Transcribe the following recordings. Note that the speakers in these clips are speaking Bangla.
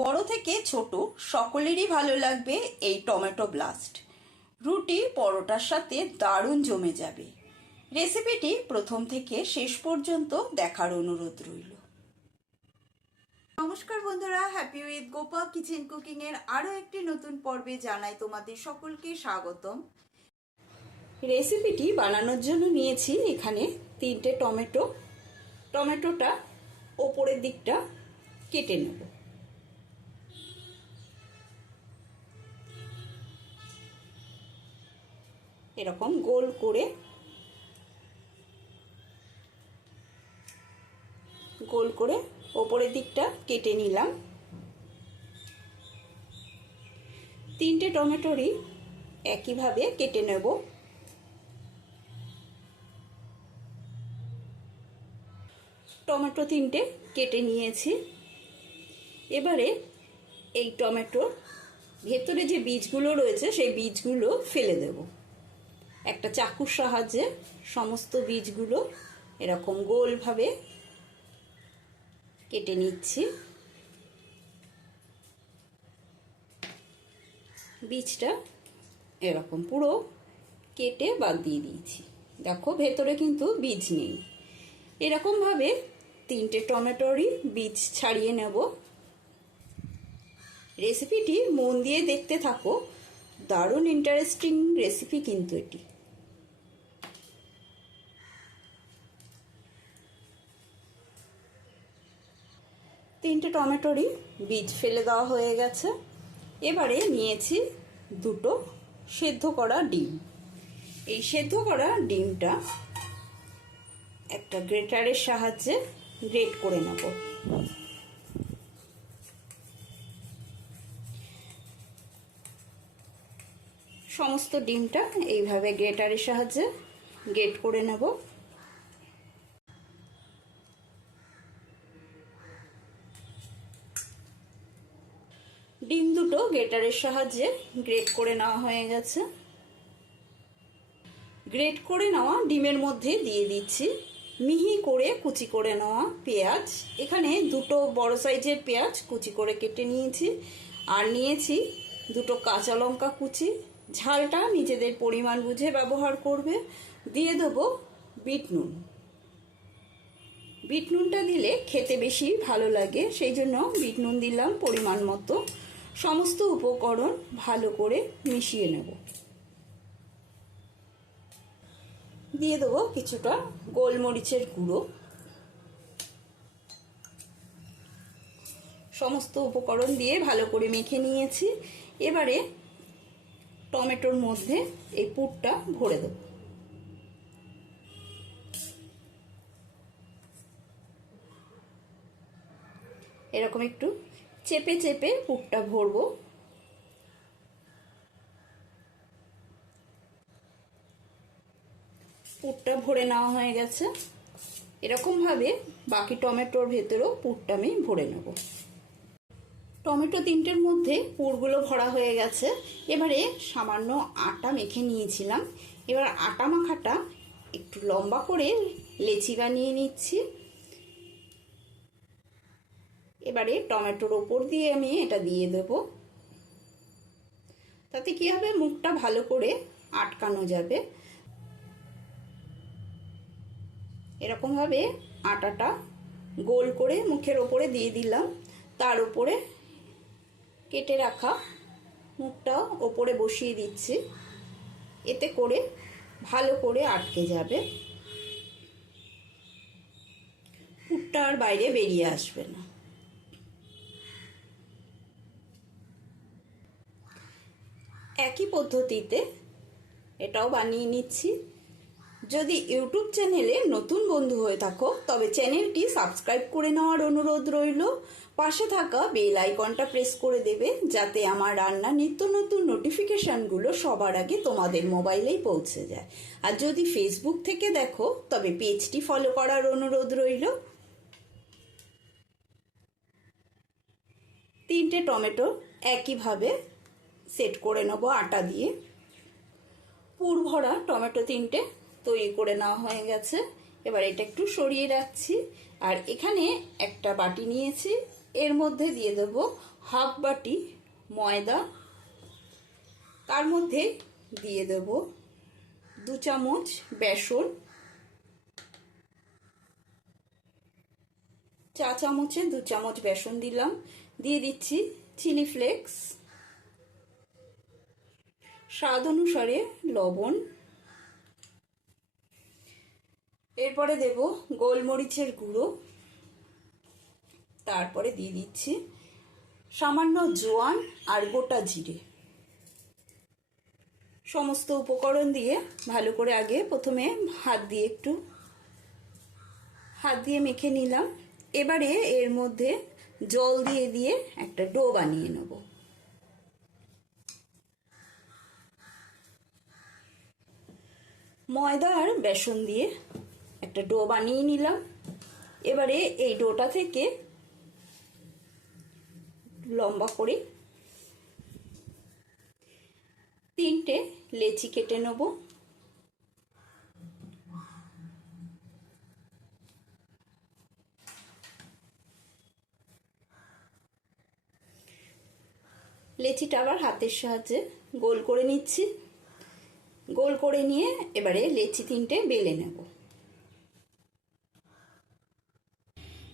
বড় থেকে ছোট সকলেরই ভালো লাগবে এই টমেটো ব্লাস্ট। রুটি পরোটার সাথে দারুণ জমে যাবে। রেসিপিটি প্রথম থেকে শেষ পর্যন্ত দেখার অনুরোধ রইল। নমস্কার বন্ধুরা, happy with Gopa kitchen cooking এর আরো একটি নতুন পর্বে জানাই তোমাদের সকলকে স্বাগতম। রেসিপিটি বানানোর জন্য নিয়েছি এখানে 3টে টমেটো। টমেটোটা ওপরের দিকটা কেটে নেব। এরকম গোল করে ওপরের দিকটা কেটে নিলাম। 3টে টমেটোরই একইভাবে কেটে নেব। টমেটো 3টে কেটে নিয়েছি। এবারে এই টমেটোর ভেতরে যে বীজগুলো রয়েছে সেই বীজগুলো ফেলে দেব। একটা চাকুর সাহায্যে সমস্ত বীজগুলো এরকম গোলভাবে কেটে নিচ্ছি। বীজটা এরকম পুরো কেটে বাদ দিয়ে দিয়েছি। দেখো ভেতরে কিন্তু বীজ নেই। এরকমভাবে 3টে টমেটোরই বীজ ছাড়িয়ে নেব। রেসিপিটি মন দিয়ে দেখতে থাকো, দারুণ ইন্টারেস্টিং রেসিপি কিন্তু এটি। তিনটে টমেটোরই বীজ ফেলে দেওয়া হয়ে গেছে। এবারে নিয়েছি 2টো সেদ্ধ করা ডিম। এই সেদ্ধ করা ডিমটা একটা গ্রেটারের সাহায্যে গ্রেট করে নেব। সমস্ত ডিমটা এইভাবে গ্রেটারের সাহায্যে গ্রেট করে নেব। ডিম দুটো গ্রেটারের সাহায্যে গ্রেট করে নেওয়া হয়ে গেছে। গ্রেট করে নেওয়া ডিমের মধ্যে দিয়ে দিচ্ছি মিহি করে কুচি করে নেওয়া পেঁয়াজ। এখানে 2টো বড় সাইজের পেঁয়াজ কুচি করে কেটে নিয়েছি। আর নিয়েছি 2টো কাঁচা লঙ্কা কুচি। ঝালটা নিজেদের পরিমাণ বুঝে ব্যবহার করবে। দিয়ে দেবো বিট নুন। বিট নুনটা দিলে খেতে বেশি ভালো লাগে, সেই জন্য বিট নুন দিলাম পরিমাণ মতো। সমস্ত উপকরণ ভালো করে মিশিয়ে নেব। দিয়ে দেবো কিছুটা গোলমরিচের গুঁড়ো। সমস্ত উপকরণ দিয়ে ভালো করে মেখে নিয়েছি। এবারে টমেটোর মধ্যে এই পুরটা ভরে দেব। এরকম একটু চেপে চেপে পুরটা ভরবো। পুরটা ভরে নেওয়া হয়ে গেছে। এরকমভাবে বাকি টমেটোর ভেতরেও পুরটা আমি ভরে নেব। টমেটো 3টের মধ্যে পুরগুলো ভরা হয়ে গেছে। এবারে সামান্য আটা মেখে নিয়েছিলাম। এবার আটা মাখাটা একটু লম্বা করে লেচি বানিয়ে নিচ্ছি। এবারে টমেটোর ওপর দিয়ে আমি এটা দিয়ে দেব। তাতে কি হবে, মুখটা ভালো করে আটকানো যাবে। এরকমভাবে আটাটা গোল করে মুখের ওপরে দিয়ে দিলাম। তার উপরে কেটে রাখা মুখটা ওপরে বসিয়ে দিচ্ছি। এতে করে ভালো করে আটকে যাবে, পুরটা আর বাইরে বেরিয়ে আসবে না। একই পদ্ধতিতে এটাও বানিয়ে নিচ্ছি। যদি ইউটিউব চ্যানেলে নতুন বন্ধু হয়ে থাকো তবে চ্যানেলটি সাবস্ক্রাইব করে নেওয়ার অনুরোধ রইল। পাশে থাকা বেল আইকনটা প্রেস করে দেবে, যাতে আমার রান্নার নিত্য নতুন নোটিফিকেশনগুলো সবার আগে তোমাদের মোবাইলেই পৌঁছে যায়। আর যদি ফেসবুক থেকে দেখো তবে পেজটি ফলো করার অনুরোধ রইল। 3টে টমেটো একইভাবে সেট করে নেবো আটা দিয়ে। পুর ভরা টমেটো 3টে তৈরি করে নেওয়া হয়ে গেছে। এবার এটা একটু সরিয়ে রাখছি। আর এখানে একটা বাটি নিয়েছি, এর মধ্যে দিয়ে দেব হাফ বাটি ময়দা, তার মধ্যে দিয়ে দেব 2 চামচ বেসন, 4 চামচে 2 চামচ বেসন দিলাম, দিয়ে দিচ্ছি চিনি ফ্লেক্স, স্বাদ অনুসারে লবণ, এরপরে দেব গোলমরিচের গুঁড়ো, তারপরে দিয়ে দিচ্ছি সামান্য জোয়ান আর গোটা জিরে। সমস্ত উপকরণ দিয়ে ভালো করে আগে প্রথমে হাত দিয়ে মেখে নিলাম। এবারে এর মধ্যে জল দিয়ে দিয়ে একটা ডো বানিয়ে নেব। ময়দা আর বেসন দিয়ে একটা ডো বানিয়ে নিলাম। এবারে এই ডোটা থেকে লম্বা করে 3টে লেচি কেটে নেব। লেচিটা আবার হাতের সাহায্যে গোল করে নিচ্ছি। গোল করে নিয়ে এবারে লেচি 3টে বেলে নেব।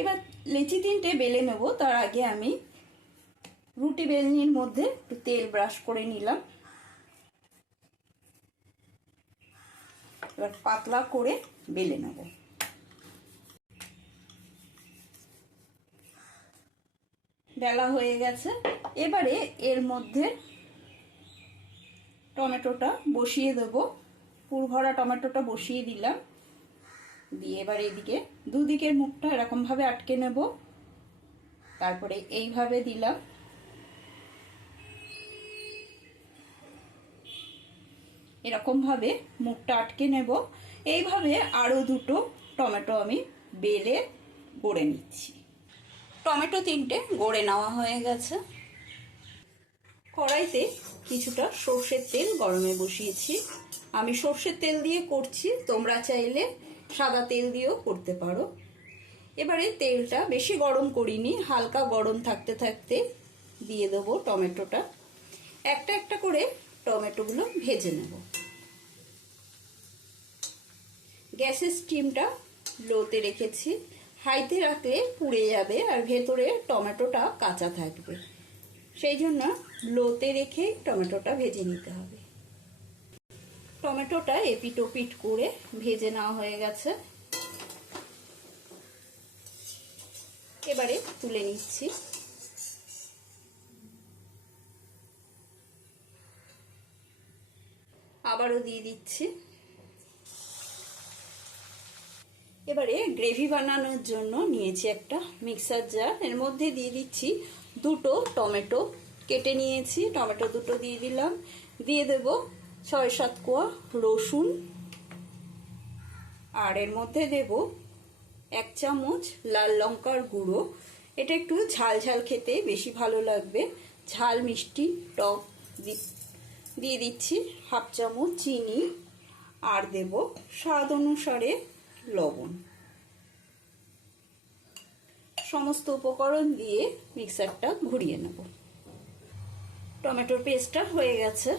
এবার লেচি 3টে বেলে নেব, তার আগে আমি রুটি বেলনির মধ্যে একটু তেল ব্রাশ করে নিলাম। এবার পাতলা করে বেলে নেব। বেলা হয়ে গেছে। এবারে এর মধ্যে টমেটোটা বসিয়ে দেব। পুরভরা টমেটোটা বসিয়ে দিলাম, দিয়ে এবার এদিকে দুদিকের মুখটা এরকম ভাবে আটকে নেব। তারপরে এইভাবে দিলাম, এরকম ভাবে মুখটা আটকে নেব। এইভাবে আরো 2টো টমেটো আমি বেলে গড়ে নিচ্ছি। টমেটো 3টে গড়ে নেওয়া হয়ে গেছে। কড়াইতে কিছুটা সর্ষের তেল গরমে বসিয়েছি। আমি সর্ষের তেল দিয়ে করছি, তোমরা চাইলে সাদা তেল দিয়েও করতে পারো। এবারে তেলটা বেশি গরম করিনি, হালকা গরম থাকতে থাকতে দিয়ে দেবো টমেটোটা। একটা একটা করে টমেটোগুলো ভেজে নেব। গ্যাসের স্টিমটা লোতে রেখেছি, হাইতে রাখলে পুড়ে যাবে আর ভেতরে টমেটোটা কাঁচা থাকবে, সেই জন্য লোতে রেখে টমেটোটা ভেজে নিতে হবে। টমেটোটা এপিট ওপিট করে ভেজে নেওয়া হয়ে গেছে। এবারে তুলে নিচ্ছি। আবারও দিয়ে দিচ্ছি। এবারে গ্রেভি বানানোর জন্য নিয়েছি একটা মিক্সার জার, এর মধ্যে দিয়ে দিচ্ছি 2টো টমেটো কেটে নিয়েছি। টমেটো 2টো দিয়ে দিলাম, দিয়ে দেব 6-7 কোয়া রসুন, আর এর মধ্যে দেব 1 চামচ লাল লঙ্কার গুঁড়ো। এটা একটু ঝাল ঝাল খেতে বেশি ভালো লাগবে, ঝাল মিষ্টি টক। দিয়ে দিচ্ছি হাফ চামচ চিনি, আর দেব স্বাদ অনুসারে লবণ। সমস্ত উপকরণ দিয়ে মিক্সারটা ঘুরিয়ে নেব। টমেটোর পেস্টটা হয়ে গেছে।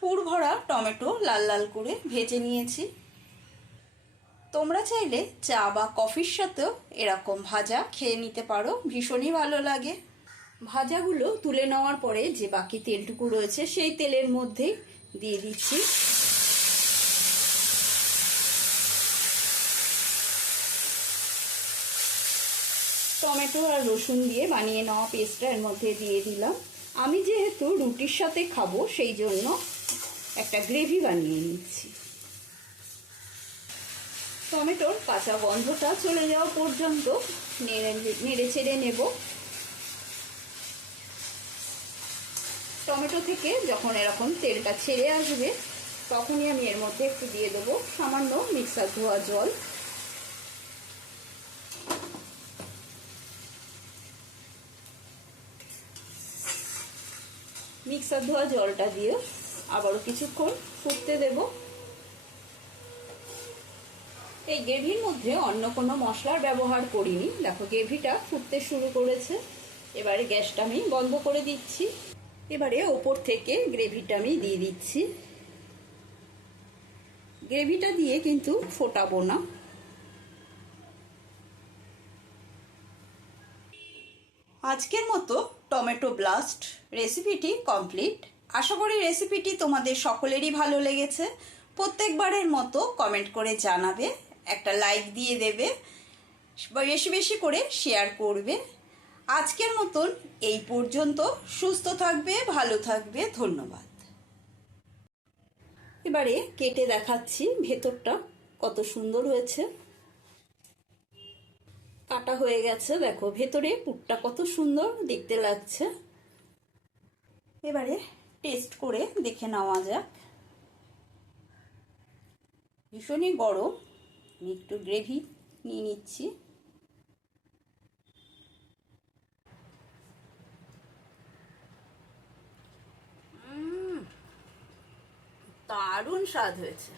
পুর ভরা টমেটো লাল লাল করে ভেজে নিয়েছি। তোমরা চাইলে চা বা কফির সাথেও এরকম ভাজা খেয়ে নিতে পারো, ভীষণই ভালো লাগে। ভাজাগুলো তুলে নেওয়ার পরে যে বাকি তেলটুকু রয়েছে সেই তেলের মধ্যেই দিয়ে দিচ্ছি টমেটো আর রসুন দিয়ে বানিয়ে নেওয়া পেস্টটা এর মধ্যে দিয়ে দিলাম। আমি যেহেতু রুটির সাথে খাবো সেই জন্য একটা গ্রেভি বানিয়ে নিচ্ছি। টমেটোর কাঁচা গন্ধটা চলে যাওয়া পর্যন্ত নেড়ে চেড়ে নেব। টমেটো থেকে যখন এরকম তেলটা ছেড়ে আসবে তখনই আমি এর মধ্যে একটু দিয়ে দেবো সামান্য মিক্সার ধোয়া জল। মিক্সার ধোয়া জলটা দিয়ে আবারও কিছুক্ষণ ফুটতে দেব। এই গ্রেভির মধ্যে অন্য কোনো মশলার ব্যবহার করিনি। দেখো গ্রেভিটা ফুটতে শুরু করেছে। এবারে গ্যাসটা আমি বন্ধ করে দিচ্ছি। এবারে ওপর থেকে গ্রেভিটা আমি দিয়ে দিচ্ছি। গ্রেভিটা দিয়ে কিন্তু ফোটাবো না। আজকের মতো টমেটো ব্লাস্ট রেসিপিটি কমপ্লিট। আশা করি রেসিপিটি তোমাদের সকলেরই ভালো লেগেছে। প্রত্যেকবারের মতো কমেন্ট করে জানাবে, একটা লাইক দিয়ে দেবে, বেশি বেশি করে শেয়ার করবে। আজকের মতন এই পর্যন্ত। সুস্থ থাকবে, ভালো থাকবে, ধন্যবাদ। এবারে কেটে দেখাচ্ছি ভেতরটা কত সুন্দর হয়েছে। কাটা হয়ে গেছে, দেখো ভেতরে পুরটা কত সুন্দর দেখতে লাগছে। এবারে টেস্ট করে দেখে নেওয়া যাক। ভীষণই গরম, আমি একটু গ্রেভি নিয়ে নিচ্ছি। দারুণ স্বাদ হয়েছে।